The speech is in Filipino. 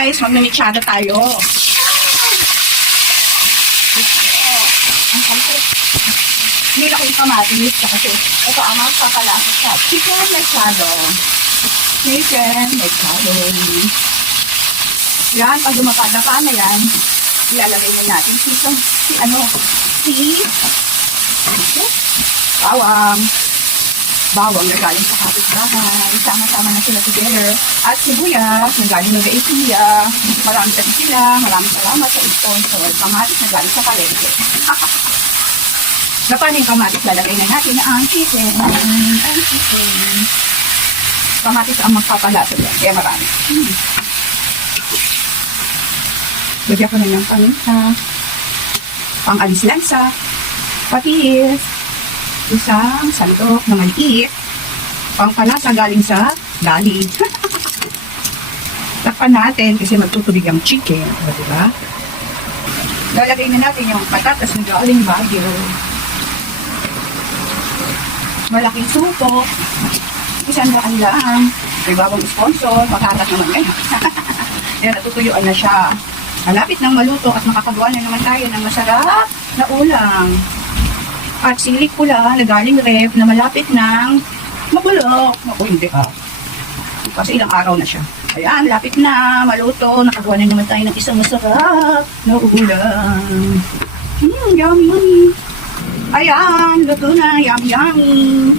Guys, magmimiksada tayo. Hindi na ko yung kamatis kasi ito ang magpapalasa sa chicken mechado. Chicken mechado. Yan, pag dumapada na yan, ilalagay na natin si bawang na galing sa kapitbahay. Sama-sama na sila together. At sibuyas na galing ng Gaetia. Maraming sila. Maraming salamat sa sponsor. Kamatis na galing sa palengke. Napano yung kamatis? Lalagay na natin ang chicken. Kamatis ang magpapalasa yan. Kaya marami. Lagyan ko na ng paminta. Pang-alis lansa. Patis. Isang sandok na maliit. Pangpalasa galing sa dali. Takpan natin kasi magtutubig ang chicken. Diba? Lalagay na natin yung patatas na galing Baguio. Malaking supo. 100 lang. May bagong sponsor. Makakat naman yan. Yan, natutuyuan na siya. Malapit nang maluto at makakagawa na naman tayo ng masarap na ulam. At silik pula na galing ref na malapit nang mabulok. Ako hindi kasi ilang araw na siya. Ayan, lapit na maluto. Nakagawa na naman tayo ng isang masarap na ulam. Yummy, yummy. Ayan, luto na. Yummy, yummy.